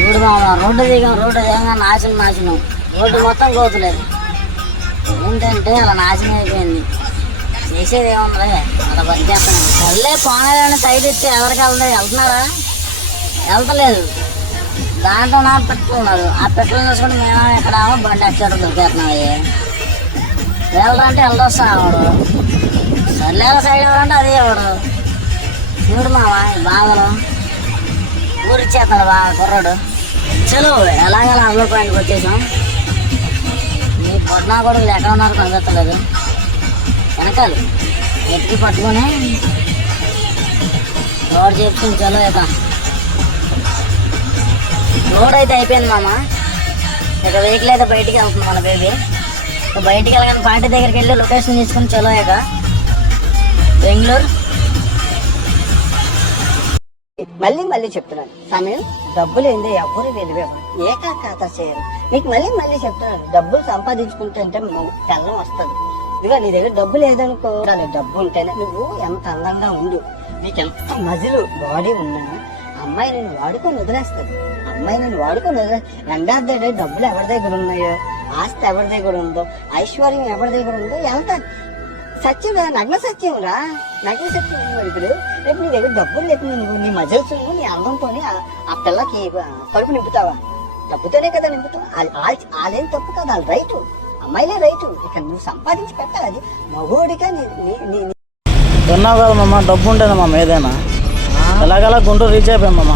చూడు బాబా రోడ్డు దిగాం రోడ్డు దిగంగా నాశనం నాశనం. రోడ్డు మొత్తం కోతలేదు. ఏంటంటే అలా నాశనం అయిపోయింది. చేసేది ఏముంది అలా బతికేస్తున్నాం వెళ్ళే పోనాలని సైడ్ ఇచ్చి ఎవరికి వెళ్తుంది వెళ్తున్నారా? వెళ్తలేదు. దాంట్లో నా పెట్టుకున్నారు ఆ పెట్రోల్ చూసుకుని మేము ఇక్కడ బండి అక్కడ దొరికేస్తున్నాం వెళ్ళరంటే వెళ్ళొస్తాం ఆవిడు సర్లేల సైడ్ ఎవరంటే అదే ఎవడు చూడు మావా బాధలు ఊరిచ్చేస్తాడు బాగా కుర్రాడు. చలో ఎలాగలా అమలు పాయింట్కి వచ్చేసాం? మీ పొట్నా కూడా ఎక్కడ ఉన్నారు కనిపించలేదు వెనకాలి. ఎత్తి పట్టుకొని లోడ్ చెప్తుంది చలో ఇక. లోడ్ అయితే అయిపోయింది మామ. ఇక వెహికల్ అయితే బయటికి వెళ్తుంది మన బేబీ ఇక బయటికి వెళ్ళగానే పార్టీ దగ్గరికి వెళ్ళి లొకేషన్ తీసుకుని చలో ఇక. బెంగళూరు. మళ్ళీ మళ్ళీ చెప్తున్నాను. సమయం డబ్బులు ఏందో? ఎవరు విలువ? ఏకాగ్రత చేయరు నీకు మళ్ళీ మళ్ళీ చెప్తున్నాను. డబ్బులు సంపాదించుకుంటే తెల్లం వస్తుంది. ఇదిగో నీ దగ్గర డబ్బు లేదనుకో డబ్బు ఉంటేనే నువ్వు ఎంత అందంగా ఉండు. నీకు ఎంత మజిలు బాడీ ఉన్నా అమ్మాయి నేను వాడుకొని వదిలేస్తుంది. అమ్మాయి నేను వాడుకొని వదిలే ఎండ్ ఆఫ్ ద డే డబ్బులు ఎవరి దగ్గర ఉన్నాయో ఆస్తి ఎవరి దగ్గర ఉందో ఐశ్వర్యం ఎవరి దగ్గర ఉందో వెళ్తాను సత్యం నగ్న సత్యం రా నగ్న సత్యం ఇప్పుడు. రేపు నీ దగ్గర డబ్బులు లేకుండా నువ్వు నీ మజల్స్ నీ అందంతోనే ఆ- పిల్లకి కడుపు నింపుతావా? డబ్బుతోనే కదా నింపుతావు. వాళ్ళ- తప్పు కదా వాళ్ళ రైటు. అమ్మాయిలే రైటు. ఇక నువ్వు సంపాదించి పెట్టాలి అది. మగోడిగా విన్నావు కదా మామ డబ్బు ఉంటేనే మామ ఏదైనా? ఎలాగలా గుంటూరు రీచ్ అయిపోయాం మామ.